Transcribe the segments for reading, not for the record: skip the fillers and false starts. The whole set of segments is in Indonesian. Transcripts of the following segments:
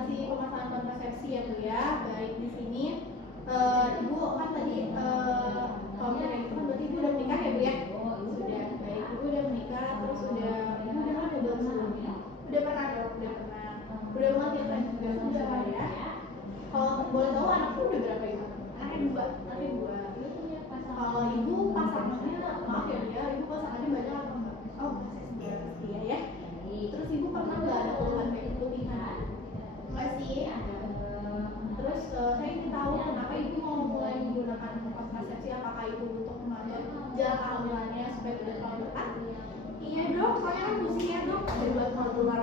konsultasi pemasangan kontrasepsi ya Bu ya. Baik, di sini Ibu kan tadi kalau misalnya gitu kan berarti Ibu udah menikah ya Bu ya? Sudah. Baik, Ibu udah menikah, terus udah kan belum sebelumnya? Udah pernah dong, udah pernah. Udah latihan juga sudah ya. Kalau boleh tahu anakku udah berapa Ibu? Anaknya dua. Kalau Ibu pasangannya, maaf ya Bu ya, Ibu pasangannya banyak atau enggak? Oh, pasti ya. Terus Ibu pernah nggak ada keluhan kayak keputihan? Enggak sih, ada. Terus saya ingin tahu kenapa Ibu mau mulai menggunakan kontrasepsi? Apakah Ibu untuk mengatur jarak kehamilannya supaya tidak terlalu dekat? Iya dok, soalnya kan pusing ya dok, ada buat keluar.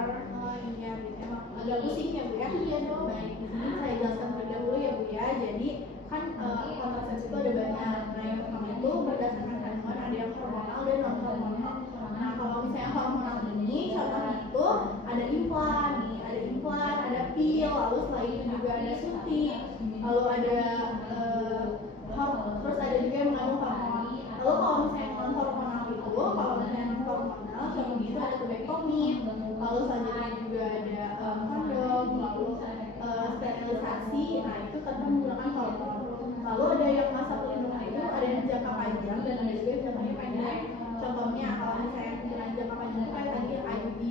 Iya, emang agak pusing ya Bu ya? Iya dok. Baik, di sini saya jelaskan terlebih dahulu ya Bu ya. Jadi kan kontrasepsi itu ada banyak. Nah yang pertama itu berdasarkan kandungan ada yang hormonal dan non hormonal. Nah kalau misalnya hormonal ini contohnya itu ada implan nih, ada pil, lalu setelah itu juga ada suntik, lalu ada terus ada juga yang mengandung hormon. Lalu kalau misalnya non hormonal itu, kalau misalnya non hormonal contohnya itu ada tubektomi, lalu selanjutnya juga ada kondom, lalu sterilisasi. Nah itu tentu menggunakan hormon. Lalu ada yang masa perlindungan itu ada yang jangka panjang dan ada juga yang jangkanya pendek. Contohnya kalau misalnya penggunaan jangka panjang itu kayak tadi IUD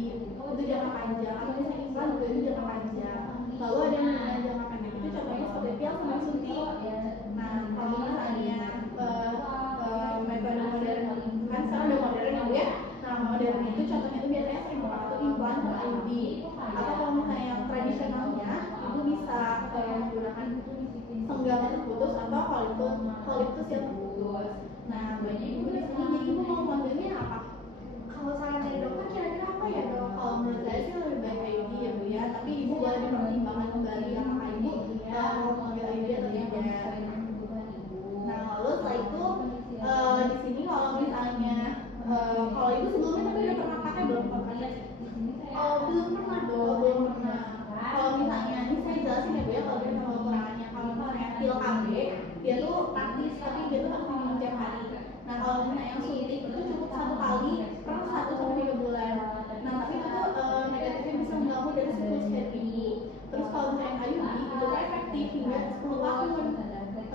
itu jangka panjang, atau misalnya implan juga itu jangka panjang. Lalu ada yang penggunaan jangka pendek itu contohnya seperti pil sama suntik. Nah kalau misalnya metode modern kan sekarang udah modern ya Bu ya. Nah modern itu contohnya itu biasanya sering dipakai itu implan atau IUD. Atau kalau misalnya yang tradisionalnya itu bisa menggunakan senggangan terputus atau kolitus yang terputus. Nah banyak Ibu di sini, jadi Ibu mau manggilnya apa? Kalau saran dari dokter kira-kira apa ya dok? Kalau menurut saya sih lebih baik IUD ya Bu ya. Tapi Ibu boleh dipertimbangkan kembali apakah Ibu mau manggil IUD atau tidak. Nah lalu setelah itu di sini kalau misalnya kalau Ibu sebelumnya tapi udah pernah pakai belum kontrasepsi? Oh belum pernah dong, belum pernah. Kalau misalnya ini saya jelasin ya Bu ya kalau kita mau kekurangannya. Kalau misalnya pil KB dia tuh praktis tapi dia tuh harus minum tiap hari. Nah kalau misalnya yang suntik itu cukup 1 kali per 1-3 bulan. Nah tapi itu tuh negatifnya bisa mengganggu dari siklus haid Ibu. Terus kalau misalnya IUD itu tuh efektif hingga 10 tahun.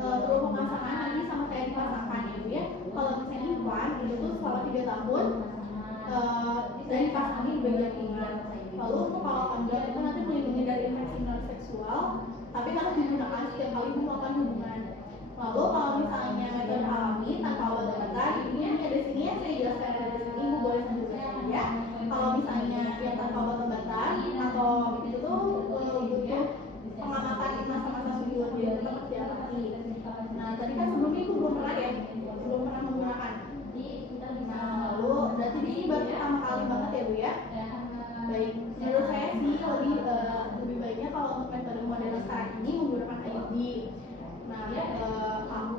Terus pemasangan nanti sama kayak dipasangkan ya Bu ya. Kalau misalnya implan itu tuh selama 3 tahun dan dipasangin di bagian lengan. Lalu untuk kalau kondom itu nanti melindungi dari infeksi non seksual, tapi harus digunakan setiap kali Ibu melakukan hubungan. Lalu kalau misalnya metode alami tanpa obat-obatan, ini ada di sini ya saya jelaskan ada di sini, Ibu boleh sebutkan ya. Kalau misalnya yang tanpa obat-obatan atau itu tuh butuh pengamatan masa-masa subur dia tetap terjadi. Nah tadi kan sebelumnya Ibu belum pernah ya, belum pernah menggunakan. Nah lalu berarti di sini baru pertama kali banget ya Bu ya. Baik, menurut saya sih lebih baiknya kalau untuk metode modern sekarang ini menggunakan IUD. Nah,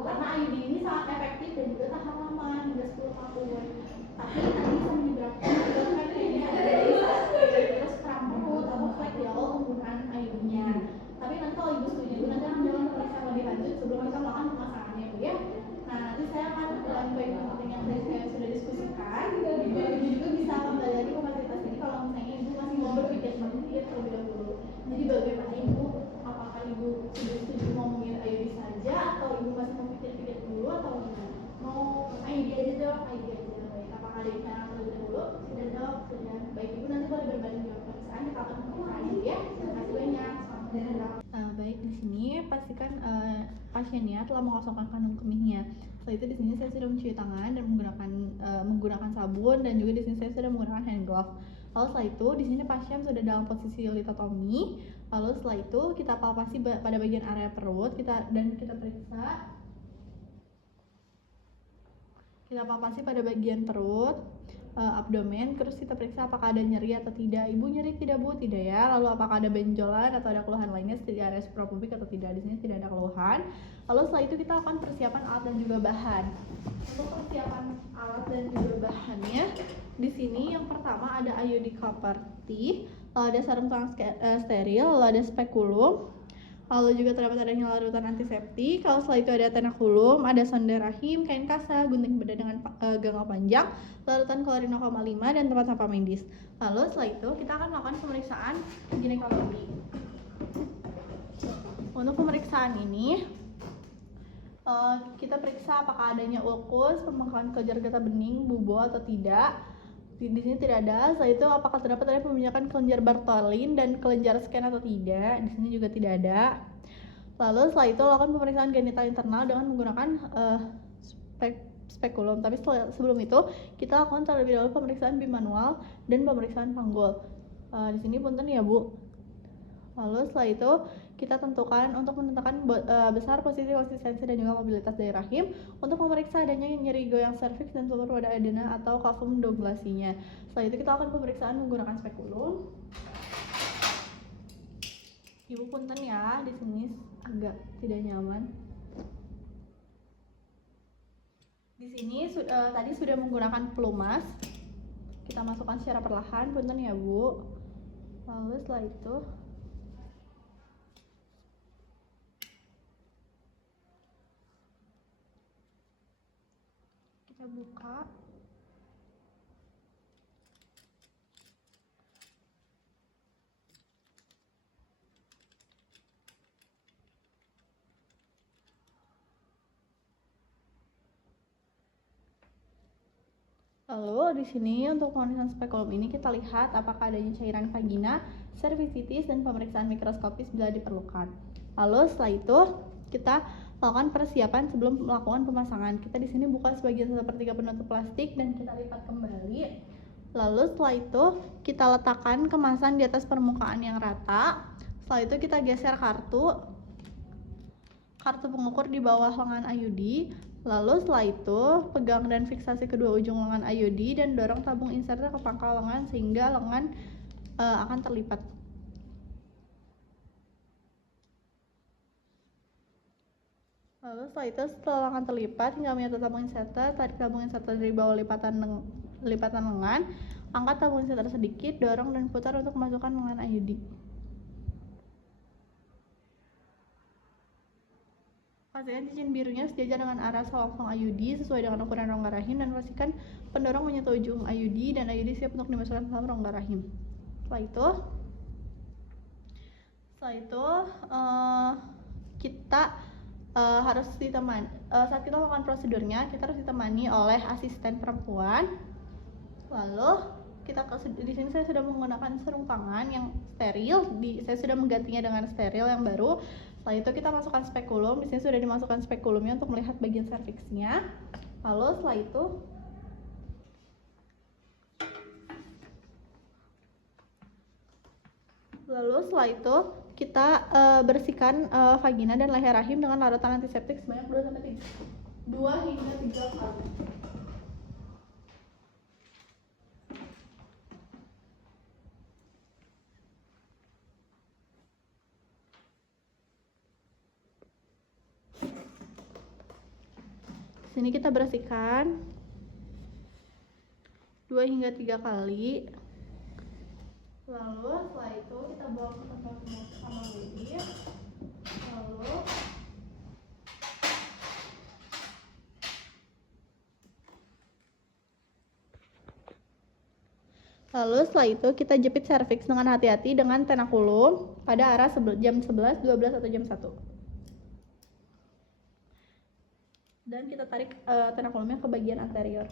karena IUD ini sangat efektif dan juga tahan lama hingga 10 tahun. Tapi nanti bisa menyebabkan kayaknya ada terus kram perut atau flek di awal penggunaan IUD-nya. Tapi nanti kalau Ibu setuju, nanti akan jalan pemeriksaan lebih lanjut sebelum kita melakukan pemasangannya Bu ya. Nah, nanti saya akan baik penting yang tadi saya sudah diskusikan. Ibu juga bisa kembali lagi ke fasilitas ini kalau misalnya Ibu masih mau berpikir seperti itu terlebih dahulu. Jadi bagaimana Ibu? Apakah Ibu sudah setuju mau memilih IUD saja atau Ibu masih mau pikir-pikir dulu atau gimana? Mau IUD aja dok, IUD aja. Baik, apakah ada yang mau terlebih dahulu? Sudah dok, sudah. Baik, Ibu nanti boleh berbagi jawab pemeriksaan, kita akan pemeriksaan ya. Terima kasih banyak. Baik, di sini pastikan pasiennya telah mengosongkan kandung kemihnya. Setelah itu di sini saya sudah mencuci tangan dan menggunakan sabun, dan juga di sini saya sudah menggunakan hand glove. Lalu setelah itu di sini pasien sudah dalam posisi litotomi. Lalu setelah itu kita palpasi pada bagian area perut, kita periksa. Kita palpasi pada bagian perut, abdomen, terus kita periksa apakah ada nyeri atau tidak. Ibu nyeri tidak Bu? Tidak ya. Lalu apakah ada benjolan atau ada keluhan lainnya seperti area suprapubik atau tidak? Di sini tidak ada keluhan. Lalu setelah itu kita akan persiapan alat dan juga bahan. Untuk persiapan alat dan juga bahannya, di sini yang pertama ada IUD copper T, lalu ada sarung tangan steril, lalu ada spekulum. Lalu juga terdapat adanya larutan antiseptik. Kalau setelah itu ada tenakulum, ada sonde rahim, kain kasa, gunting bedah dengan ganggal panjang, larutan klorin 0,5 dan tempat sampah medis. Lalu setelah itu kita akan melakukan pemeriksaan ginekologi. pemeriksaan ini kita periksa apakah adanya ulkus, pembengkakan kelenjar getah bening, bubo atau tidak. Di sini tidak ada. Setelah itu apakah terdapat adanya pembentukan kelenjar Bartholin dan kelenjar Skene atau tidak. Di sini juga tidak ada. Lalu setelah itu lakukan pemeriksaan genital internal dengan menggunakan spekulum. Tapi sebelum itu kita lakukan terlebih dahulu pemeriksaan bimanual dan pemeriksaan panggul. Di sini punten ya Bu. Lalu setelah itu kita tentukan untuk menentukan besar, posisi, konsistensi dan juga mobilitas dari rahim untuk memeriksa adanya nyeri goyang serviks dan telur pada adena atau cavum douglasinya. Setelah itu kita akan pemeriksaan menggunakan spekulum. Ibu punten ya, di sini agak tidak nyaman. Di sini tadi sudah menggunakan pelumas. Kita masukkan secara perlahan, punten ya Bu. Lalu setelah itu kita buka. Lalu di sini untuk pemeriksaan spekulum ini kita lihat apakah adanya cairan vagina, cervicitis dan pemeriksaan mikroskopis bila diperlukan. Lalu setelah itu kita lakukan persiapan sebelum melakukan pemasangan. Kita di sini buka sebagian sepertiga penutup plastik dan kita lipat kembali. Lalu setelah itu kita letakkan kemasan di atas permukaan yang rata. Setelah itu kita geser kartu pengukur di bawah lengan IUD. Lalu setelah itu pegang dan fiksasi kedua ujung lengan IUD dan dorong tabung insertnya ke pangkal lengan sehingga lengan akan terlipat. Lalu setelah itu setelah lengan terlipat hingga menyatu tabung inserter, tarik tabung inserter dari bawah lipatan lengan, angkat tabung inserter sedikit, dorong dan putar untuk memasukkan lengan IUD. Pastikan cincin birunya sejajar dengan arah selongsong IUD sesuai dengan ukuran rongga rahim dan pastikan pendorong menyentuh ujung IUD dan IUD siap untuk dimasukkan ke dalam rongga rahim. Setelah itu kita harus ditemani saat kita melakukan prosedurnya kita harus ditemani oleh asisten perempuan. Lalu di sini saya sudah menggunakan sarung tangan yang steril. Saya sudah menggantinya dengan steril yang baru. Setelah itu kita masukkan spekulum. Di sini sudah dimasukkan spekulumnya untuk melihat bagian serviksnya. Lalu setelah itu kita bersihkan vagina dan leher rahim dengan larutan antiseptik sebanyak 2 hingga 3 kali. Sini kita bersihkan 2 hingga 3 kali. Lalu setelah itu kita bawa ke tempat sama lidi. Lalu setelah itu kita jepit serviks dengan hati-hati dengan tenakulum pada arah jam 11, 12 atau jam 1. Dan kita tarik tenakulumnya ke bagian anterior.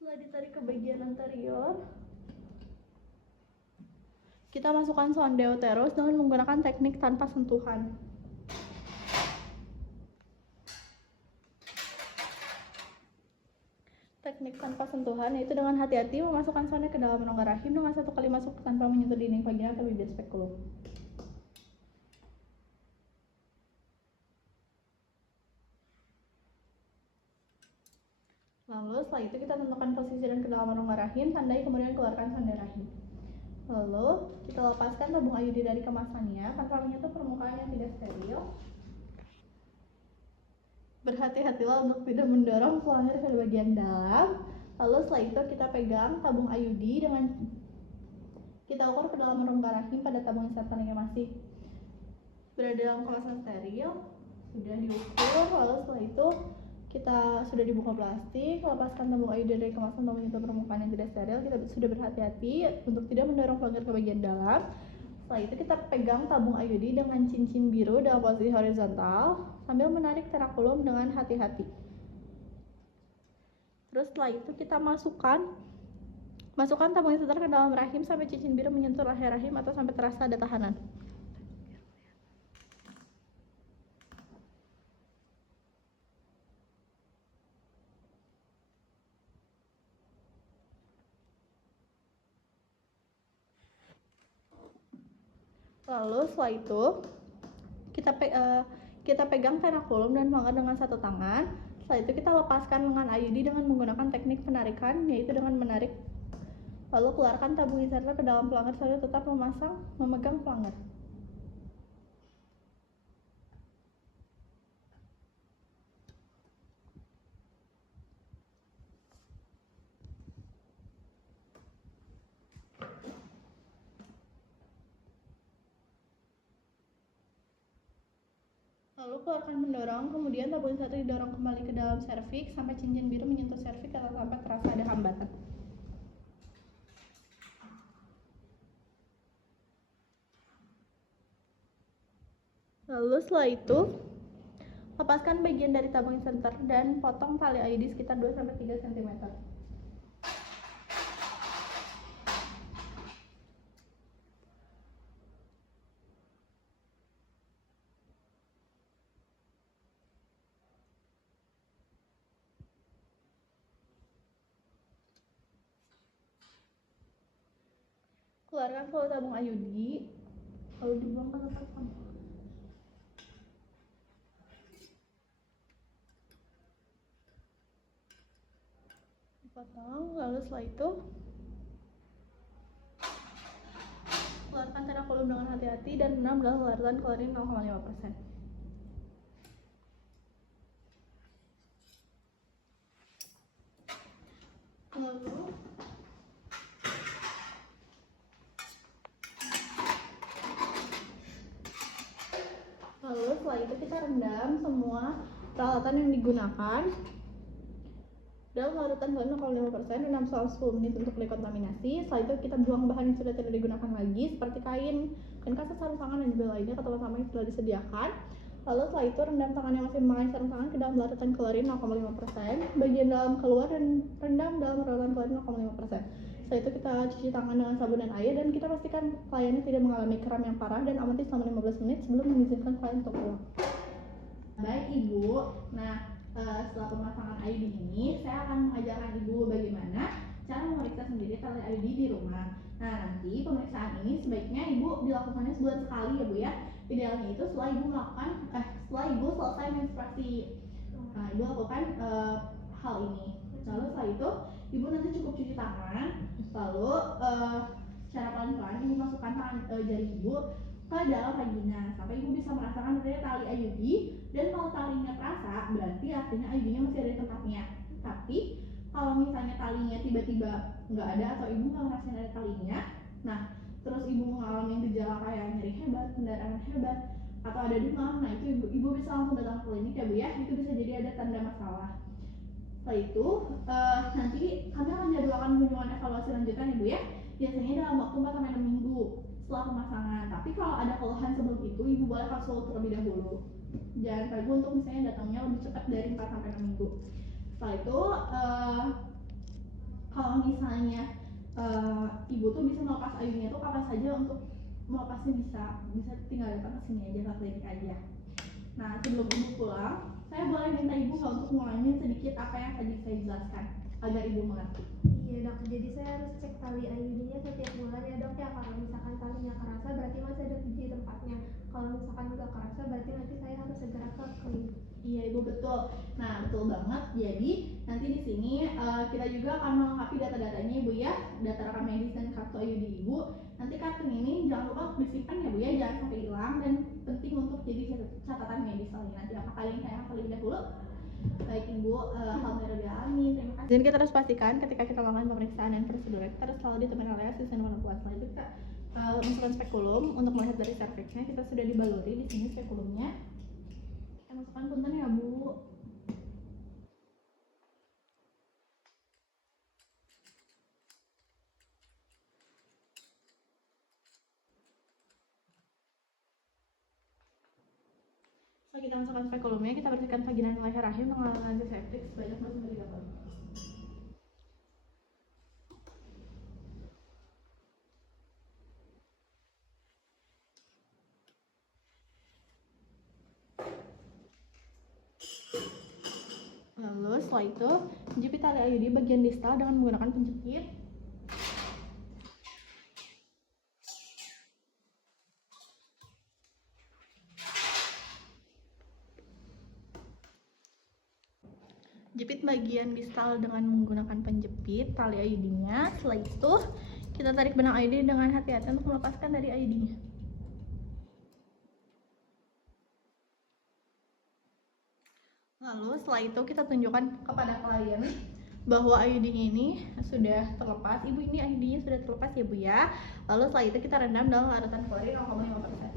Setelah ditarik ke bagian anterior, kita masukkan sonde uterus dengan menggunakan teknik tanpa sentuhan. Teknik tanpa sentuhan yaitu dengan hati-hati memasukkan sonde ke dalam rongga rahim dengan 1 kali masuk tanpa menyentuh dinding vagina atau bibir spekulum. Lalu setelah itu kita tentukan posisi dan kedalaman rongga rahim, tandai kemudian keluarkan sonde rahim. Lalu kita lepaskan tabung IUD dari kemasannya tanpa menyentuh permukaan yang tidak steril. Berhati-hatilah untuk tidak mendorong selangir ke bagian dalam. Lalu setelah itu kita pegang tabung IUD dengan kita ukur kedalaman rongga rahim pada tabung inserter yang masih berada dalam kemasan steril. Sudah diukur. Lalu setelah itu kita sudah dibuka plastik, lepaskan tabung IUD dari kemasan tabung itu permukaan yang tidak steril. Kita sudah berhati-hati untuk tidak mendorong pelanggar ke bagian dalam. Setelah itu kita pegang tabung IUD dengan cincin biru dalam posisi horizontal sambil menarik terakulum dengan hati-hati. Terus setelah itu kita masukkan tabung inserter ke dalam rahim sampai cincin biru menyentuh leher rahim atau sampai terasa ada tahanan. Lalu setelah itu kita pegang terakulum dan pelanggar dengan satu tangan. Setelah itu kita lepaskan lengan IUD dengan menggunakan teknik penarikan, yaitu dengan menarik. Lalu keluarkan tabung inserter ke dalam pelanggar sambil tetap memegang pelanggar. Lalu keluarkan mendorong, kemudian tabung inserter didorong kembali ke dalam serviks sampai cincin biru menyentuh serviks atau sampai terasa ada hambatan. Lalu setelah itu, lepaskan bagian dari tabung inserter dan potong tali IUD sekitar 2-3 cm. Keluarkan seluruh tabung IUD, lalu dibuang ke tempat sampah. Dipotong, lalu setelah itu keluarkan terakulum dengan hati-hati dan rendam dalam larutan klorin 0,5%. Lalu setelah itu kita rendam semua peralatan yang digunakan dalam larutan klorin 0,5%, rendam selama 10 menit untuk dekontaminasi. Setelah itu kita buang bahan yang sudah tidak digunakan lagi seperti kain kaca, sarung tangan dan juga lainnya ke tempat sampah yang sudah disediakan. Lalu setelah itu rendam tangan yang masih memakai sarung tangan ke dalam larutan klorin 0,5%, bagian dalam keluar dan rendam dalam larutan klorin 0,5%. Setelah itu kita cuci tangan dengan sabun dan air dan kita pastikan kliennya tidak mengalami kram yang parah dan amati selama 15 menit sebelum mengizinkan klien untuk pulang. Baik Ibu, nah setelah pemasangan IUD ini saya akan mengajarkan Ibu bagaimana cara memeriksa sendiri tali IUD di rumah. Nah nanti pemeriksaan ini sebaiknya Ibu dilakukannya sebulan sekali ya Bu ya. Idealnya itu setelah Ibu selesai menstruasi. Nah Ibu lakukan hal ini. Lalu setelah itu Ibu nanti cukup cuci tangan. Lalu secara pelan-pelan Ibu masukkan jari Ibu ke dalam vagina sampai Ibu bisa merasakan adanya tali IUD. Dan kalau talinya terasa, berarti artinya IUD-nya masih ada di tempatnya. Tapi kalau misalnya talinya tiba-tiba nggak ada atau Ibu nggak ngerasain ada talinya, nah terus Ibu mengalami gejala kayak nyeri hebat, pendarahan hebat, atau ada demam, nah itu Ibu bisa langsung datang ke klinik ya Bu ya. Itu bisa jadi ada tanda masalah. Setelah itu nanti kami akan jadwalkan kunjungan evaluasi lanjutan ya Bu ya. Biasanya dalam waktu 4-6 minggu setelah pemasangan. Tapi kalau ada keluhan sebelum itu, Ibu boleh konsul terlebih dahulu. Jangan ragu untuk misalnya datangnya lebih cepat dari 4-6 minggu. Setelah itu kalau misalnya Ibu tuh bisa melepas IUD-nya tuh kapan saja, untuk melepasnya bisa tinggal datang ke sini aja, ke klinik aja. Nah sebelum Ibu pulang, saya boleh minta Ibu untuk ngulangin sedikit apa yang tadi saya jelaskan agar Ibu mengerti. Iya Dok, jadi saya harus cek tali IUD-nya setiap bulan ya Dok ya. Kalau misalkan talinya kerasa berarti masih ada di tempatnya. Kalau misalkan nggak kerasa berarti nanti saya harus segera ke klinik. Iya Ibu, betul. Nah betul banget. Jadi nanti di sini kita juga akan melengkapi data-datanya Ibu ya, data rekam medis dan kartu IUD Ibu. Nanti kartu ini jangan lupa untuk disimpan ya Bu ya, jangan sampai hilang, dan penting untuk jadi catatan medis soalnya. Nanti apakah kalian saya akan terlebih dahulu? Baik Ibu, alhamdulillah, terima kasih. Dan kita harus pastikan ketika kita melakukan pemeriksaan dan prosedur kita harus selalu ditemani oleh asisten perempuan. Setelah itu kita masukkan spekulum untuk melihat dari serviksnya. Kita sudah dibaluri di sini spekulumnya. Kita masukkan punten ya Bu. Setelah kita masukkan spekulumnya, kita bersihkan vagina dan leher rahim dengan antiseptik sebanyak 2-3 kali. Lalu setelah itu, jepit tali IUD bagian distal dengan menggunakan penjepit. Jepit bagian distal dengan menggunakan penjepit tali IUD-nya. Setelah itu, kita tarik benang IUD dengan hati-hati untuk melepaskan dari IUD-nya. Lalu setelah itu kita tunjukkan kepada klien bahwa IUD ini sudah terlepas. Ibu, ini IUD-nya sudah terlepas ya Bu ya. Lalu setelah itu kita rendam dalam larutan klorin 0,5%.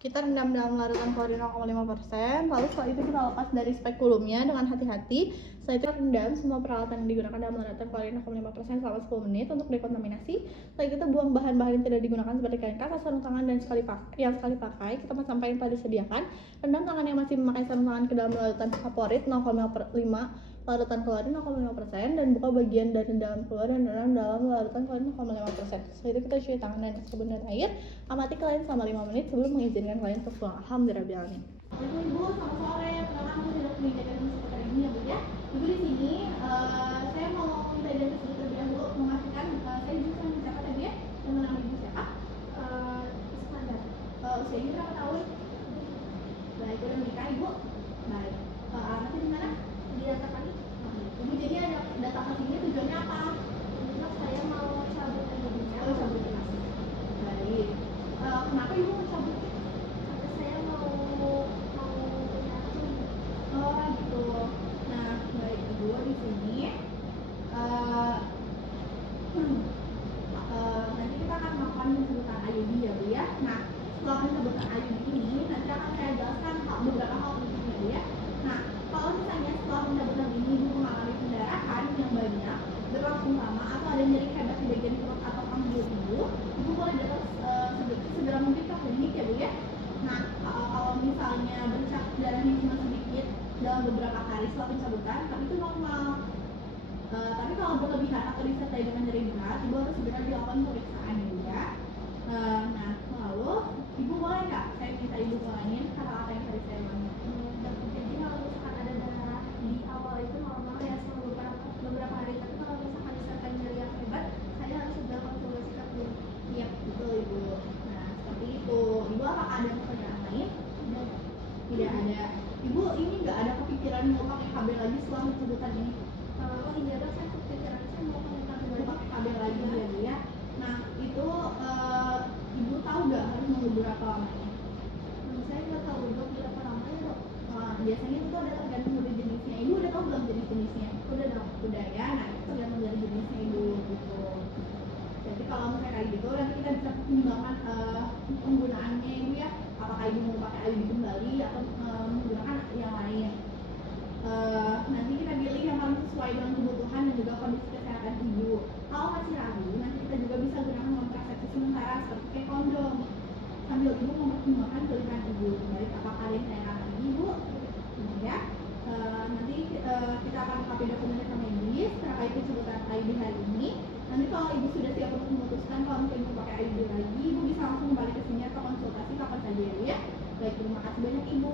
Kita rendam dalam larutan klorin 0,5%. Lalu setelah itu kita lepas dari spekulumnya dengan hati-hati. Setelah itu rendam semua peralatan yang digunakan dalam larutan klorin 0,5% selama 10 menit untuk dekontaminasi. Setelah itu buang bahan-bahan yang tidak digunakan seperti kain kapas, sarung tangan dan sekali pakai ke tempat sampah yang telah disediakan. Rendam tangan yang masih memakai sarung tangan ke dalam larutan favorit 0,5 larutan klorin 0,5% dan buka bagian dari dalam keluar dan rendam dalam larutan klorin 0,5%. Setelah itu kita cuci tangan dengan sabun dan air. Amati klien selama 5 menit sebelum mengizinkan klien untuk pulang. Alhamdulillahirobbilalamin. Ibu, selamat sore. Perkenalkan aku sudah menjaga seperti ini ya Bu ya. Ibu di sini saya mau minta identitas terlebih dahulu, memastikan saya bisa mencatat ya Bu ya. Dan nama Ibu siapa? Iskandar. Usianya berapa tahun? Baik, udah menikah Ibu? Baik. Alamatnya di mana? Di data kami, Ibu jadi ada datang ke sini tujuannya apa? kebetulan saya mau cabut IUD-nya. Oh, cabut kelas. Baik. Kenapa Ibu mau cabut? Karena saya mau punya anak. Oh gitu. Nah, baik Ibu di sini. Nanti kita akan melakukan pencabutan IUD ya Bu ya. Nah, setelah pencabutan IUD ini nanti akan saya jelaskan beberapa hal penting ya Bu ya. Nah, kalau misalnya setelah pencabutan ini Ibu mengalami pendarahan yang banyak berlangsung lama atau ada nyeri hebat di bagian perut atau panggul Ibu boleh datang segera mungkin ke klinik ya Bu ya. Nah, kalau misalnya bercak darahnya cuma sedikit dalam beberapa hari setelah pencabutan, tapi itu normal. Tapi kalau berlebihan atau disertai dengan nyeri berat, Ibu harus segera dilakukan pemeriksaan ya Bu ya. Nah, lalu Ibu boleh nggak saya minta Ibu ulangin kata-kata yang tadi saya ulangin? Jadi kalau misalkan ada darah di awal itu normal ya selama beberapa hari, tapi kalau misalkan disertai nyeri yang hebat, saya harus segera konsultasi ke klinik. Iya, betul Ibu. Nah, seperti itu. Ibu apakah ada pertanyaan lain? Tidak ada. Ibu ini nggak ada kepikiran mau pakai KB lagi setelah pencabutan ini? Oh iya dok, saya kepikiran saya mau komunikasi Mau lagi. pakai KB lagi ya Bu ya. Nah, itu Ibu tahu nggak harus nunggu berapa lamanya? Saya nggak tahu dok berapa lama ya dok. Biasanya itu ada tergantung dari jenisnya. Ibu udah tahu belum jenisnya? Udah dok. Udah ya. Nah, itu tergantung dari jenisnya Ibu gitu. Jadi kalau misalnya kayak gitu nanti kita bisa pertimbangkan penggunaannya Ibu ya. Apakah Ibu mau pakai IUD kembali atau menggunakan yang lain. Nanti kita pilih yang paling sesuai dengan kebutuhan dan juga kondisi kesehatan Ibu. Kalau masih ragu, nanti kita juga bisa gunakan kontrasepsi sementara seperti kayak kondom. Sambil Ibu mempertimbangkan pilihan Ibu. Baik, apakah ada yang tanyakan lagi Ibu? Ya. Nanti kita akan lengkapi dokumen rekam medis terkait pencabutan IUD hari ini. Nanti kalau Ibu sudah siap untuk memutuskan kalau mungkin Ibu pakai IUD lagi, Ibu bisa langsung kembali ke sini atau konsultasi kapan saja ya Bu ya. Baik, terima kasih banyak Ibu.